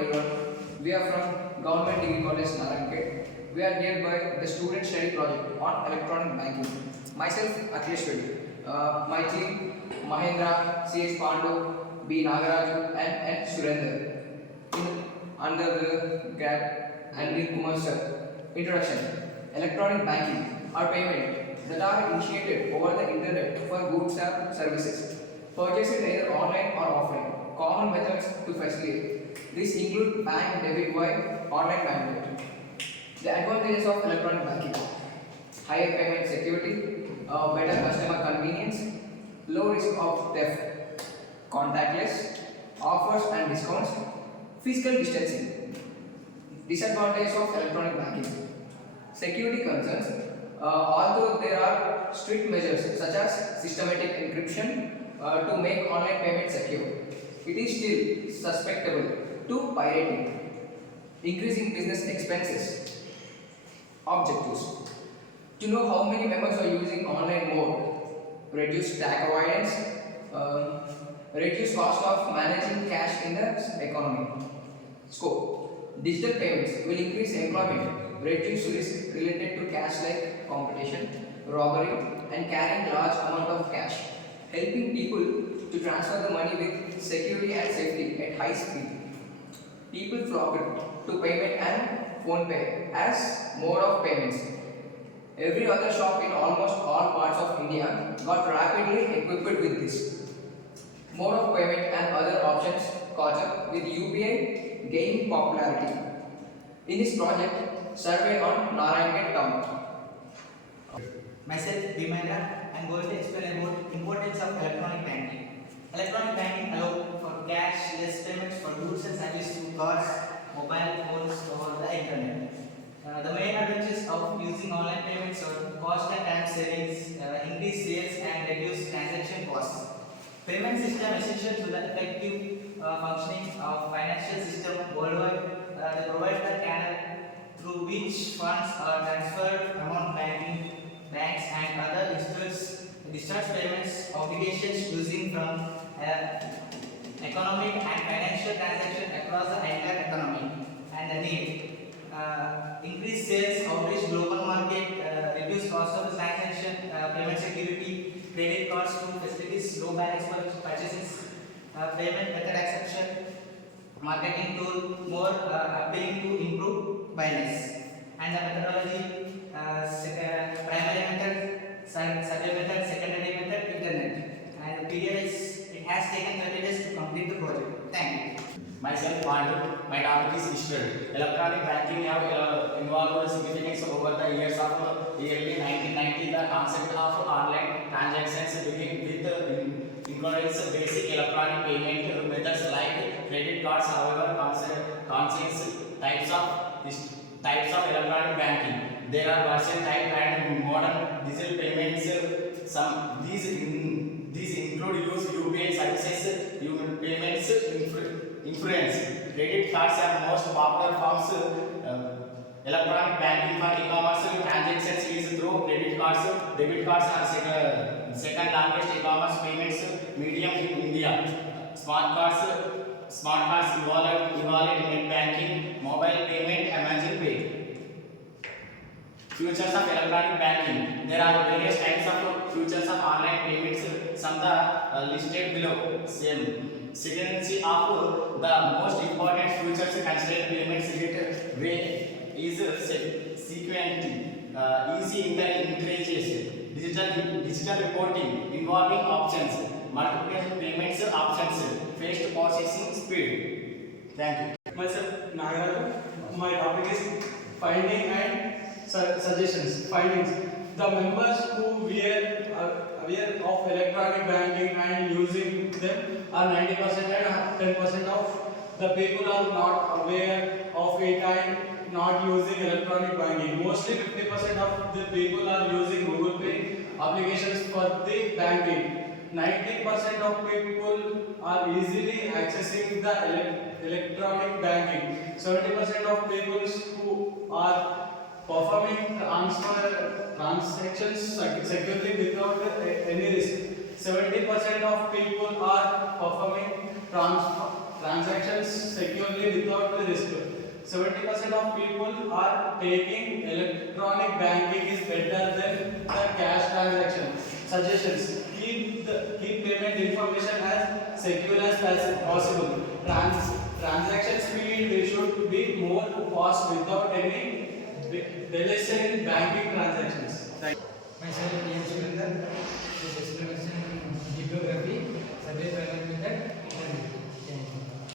everyone. We are from Government Degree College Narayanpet. We are nearby the student study project on electronic banking. Myself, Akhilesh Reddy. My team, Mahendra, C.H. Pandu, B. Nagaraju, and Surender. Under the grad Anil Kumar sir. Introduction. Electronic banking are payments that are initiated over the internet for goods or services. Purchased either online or offline. Common methods to facilitate. These include bank debit by online payment. The advantages of electronic banking: higher payment security, better customer convenience, low risk of theft, contactless, offers and discounts, physical distancing. Disadvantages of electronic banking: security concerns. Although there are strict measures such as systematic encryption to make online payments secure, it is still susceptible to pirating. Increasing business expenses. Objectives: to know how many members are using online mode, reduce tax avoidance, reduce cost of managing cash in the economy. Scope: digital payments will increase employment, reduce risk related to cash like competition, robbery, and carrying large amount of cash, helping people to transfer the money with security and safety at high speed. People flocked to payment and phone pay as mode of payments. Every other shop in almost all parts of India got rapidly equipped with this mode of payment, and other options caught up with UPI gaining popularity. In this project, survey on Narayanpet town. Myself, Bhimendra, I am going to explain about importance of electronic banking. Electronic banking allows for cashless payments for goods and services through cards, mobile phones, or the internet. The main advantages of using online payments are cost and time savings, increased sales, and reduced transaction costs. Payment system essential to the effective functioning of financial system worldwide. They provide the channel through which funds are transferred among banks and other institutes. Discharge payments obligations using from economic and financial transactions across the entire economy. And the need: increase sales, outreach global market, reduce cost of the transaction, payment security, credit cards to facilities, low balance purchases, payment method acceptation, marketing tool more appealing to improve business. And the methodology: primary method, survey method, secondary method, internet. And the period is, it has taken 30 days to complete the project. Thank you. Myself, Pandu. My topic is history. Electronic banking have involved significance over the years of early 1990. The concept of online transactions began with includes basic electronic payment methods like credit cards. However, contains types of electronic banking. There are versatile type and modern digital payments. These include use UPI services, payments, insurance. Credit cards are most popular forms. Electronic banking for e-commerce transactions is through credit cards. Debit cards are second largest e-commerce payments medium in India. Smart cards, e-wallet, net banking, mobile payment, Amazon Pay. Futures of electronic banking. There are various types of futures of online payments. Some are listed below. Security of the most important futures considered payments way is security, easy integration, digital reporting involving options, multiple payments options, fast processing speed. Thank you. Myself, Nagaraju. My topic is finding and suggestions. Findings: the members who are aware of electronic banking and using them are 90%, and 10% of the people are not aware of it and not using electronic banking. Mostly 50% of the people are using Google Pay applications for the banking. 90% of people are easily accessing the electronic banking. 70% of people who are performing transactions securely without any risk. 70% of people are performing transactions securely without the risk. 70% of people are taking electronic banking is better than the cash transaction. Suggestions: keep payment information as secure as possible. Transaction speed should be more fast without any delays in banking transactions. Myself, Ian Surinder, this explanation in bibliography, survey panel method, and